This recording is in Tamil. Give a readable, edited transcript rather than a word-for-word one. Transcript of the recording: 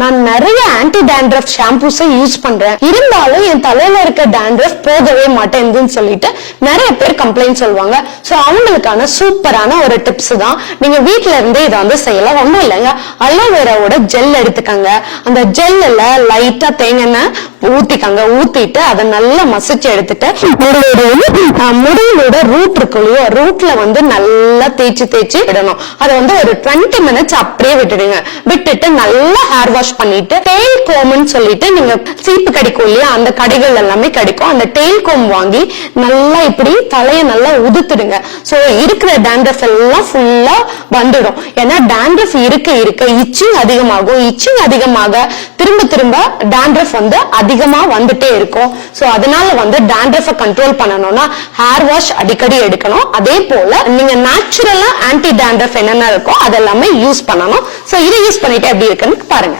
நான் நிறைய ஆன்டி டேண்ட்ரஃப் ஷாம்பூஸ் யூஸ் பண்றேன், இருந்தாலும் என் தலையில இருக்க டேண்ட்ரஃப் போகவே மாட்டேங்குதுன்னு சொல்லிட்டு நிறைய பேர் கம்ப்ளைண்ட் சொல்லுவாங்க. சோ அவங்களுக்கான சூப்பரான ஒரு டிப்ஸ் தான். நீங்க வீட்ல இருந்தே இதை வந்து செய்யலாம். ஒண்ணும் இல்லைங்க, அலோவேராவோட ஜெல் எடுத்துக்கங்க. அந்த ஜெல்ல லைட்டா தேங்காய் ஊத்திக்கங்க. ஊத்திட்டு அதை நல்லா மசிச்சு எடுத்துட்டு முடியோட ரூட் இருக்கு இல்லையோ, ரூட்ல வந்து நல்லா தேய்ச்சி விடணும். அதை வந்து ஒரு 20 மினிட்ஸ் அப்படியே விட்டுடுங்க. விட்டுட்டு நல்லா ஹேர் வாஷ் பண்ணிட்டு டெயில் கோம்னு சொல்லிட்டு நீங்க சீப்பு கிடைக்கும் இல்லையா, அந்த கடைகள் எல்லாமே கிடைக்கும். அந்த டெயில் கோம் வாங்கி நல்லா இப்படி தலையை நல்லா உதுத்துடுங்க. சோ இருக்கிற டேண்ட்ரஃப் எல்லாம் ஃபுல்லா வந்துடும். ஏன்னா டேண்ட்ரஃப் இருக்க இச்சிங் அதிகமாகும். இச்சிங் அதிகமாக திரும்ப திரும்ப டேண்ட்ரஃப் வந்து அதிகமா வந்துட்டே இருக்கும். சோ அதனால வந்து டேண்ட்ரஃபை கண்ட்ரோல் பண்ணணும்னா ஹேர் வாஷ் அடிக்கடி எடுக்கணும். அதே போல நீங்க நேச்சுரலா ஆன்டி டேண்ட்ரஃப் என்னென்ன இருக்கோ அதெல்லாமே யூஸ் பண்ணணும். சோ இதை யூஸ் பண்ணிட்டு எப்படி இருக்குன்னு பாருங்க.